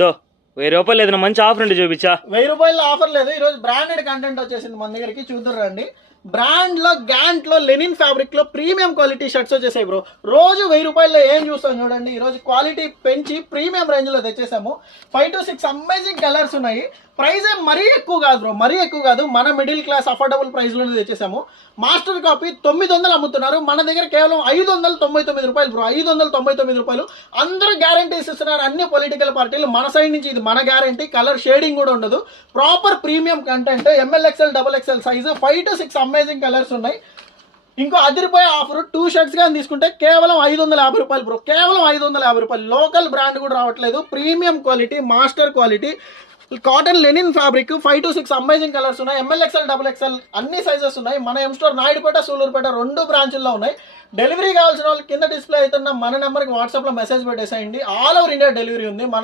దో 1000 రూపాయలు ఏదైనా మంచి ఆఫర్ ఉంటే చూపించా. 1000 రూపాయల ఆఫర్ లేదు. ఈరోజు బ్రాండెడ్ కంటెంట్ వచ్చేసింది మన దగ్గరికి, చూద్దరు రండి. బ్రాండ్ లో గ్యాంట్ లో లెనిన్ ఫ్యాబ్రిక్ లో ప్రీమియం క్వాలిటీ షర్ట్స్ వచ్చేసాయి బ్రో. రోజు 1000 రూపాయల్లో ఏం చూస్తాం చూడండి. ఈ రోజు క్వాలిటీ పెంచి ప్రీమియం రేంజ్ లో తెచ్చేసాము. 5 to 6 అమేజింగ్ కలర్స్ ఉన్నాయి. ప్రైస్ మరీ ఎక్కువ కాదు బ్రో, మరీ ఎక్కువ కాదు. మన మిడిల్ క్లాస్ అఫోర్డబుల్ ప్రైస్ లోనే తెచ్చేసాము. మాస్టర్ కాపీ 900 అమ్ముతున్నారు, మన దగ్గర కేవలం 599 రూపాయలు బ్రో. 599 రూపాయలు. అందరూ గ్యారంటీస్ ఇస్తున్నారు, అన్ని పొలిటికల్ పార్టీలు. మన సైడ్ నుంచి ఇది మన గ్యారంటీ. కలర్ షేడింగ్ కూడా ఉండదు. Proper premium content. ML XL XXL size. 5 to 6 amazing colours ఉన్నాయి. ఇంకో అదిరిపోయే ఆఫర్ 2 షర్ట్స్ కానీ తీసుకుంటే కేవలం 550 రూపాయలు బ్రో. కేవలం 550 రూపాయలు. లోకల్ బ్రాండ్ కూడా రావట్లేదు. Premium quality, master quality, cotton linen fabric. 5 to 6 amazing colours ఉన్నాయి. ML XL XXL అన్ని సైజెస్ ఉన్నాయి. మన ఎం స్టోర్ నాయుడుపేట, సూలూరుపేట 2 బ్రాంచుల్లో ఉన్నాయి. డెలివరీ కావాల్సిన వాళ్ళు కింద డిస్ప్లే అవుతున్న మన నెంబర్కి వాట్సాప్లో మెసేజ్ పెట్టేసేయండి. ఆల్ ఓవర్ ఇండియా డెలివరీ ఉంది. మన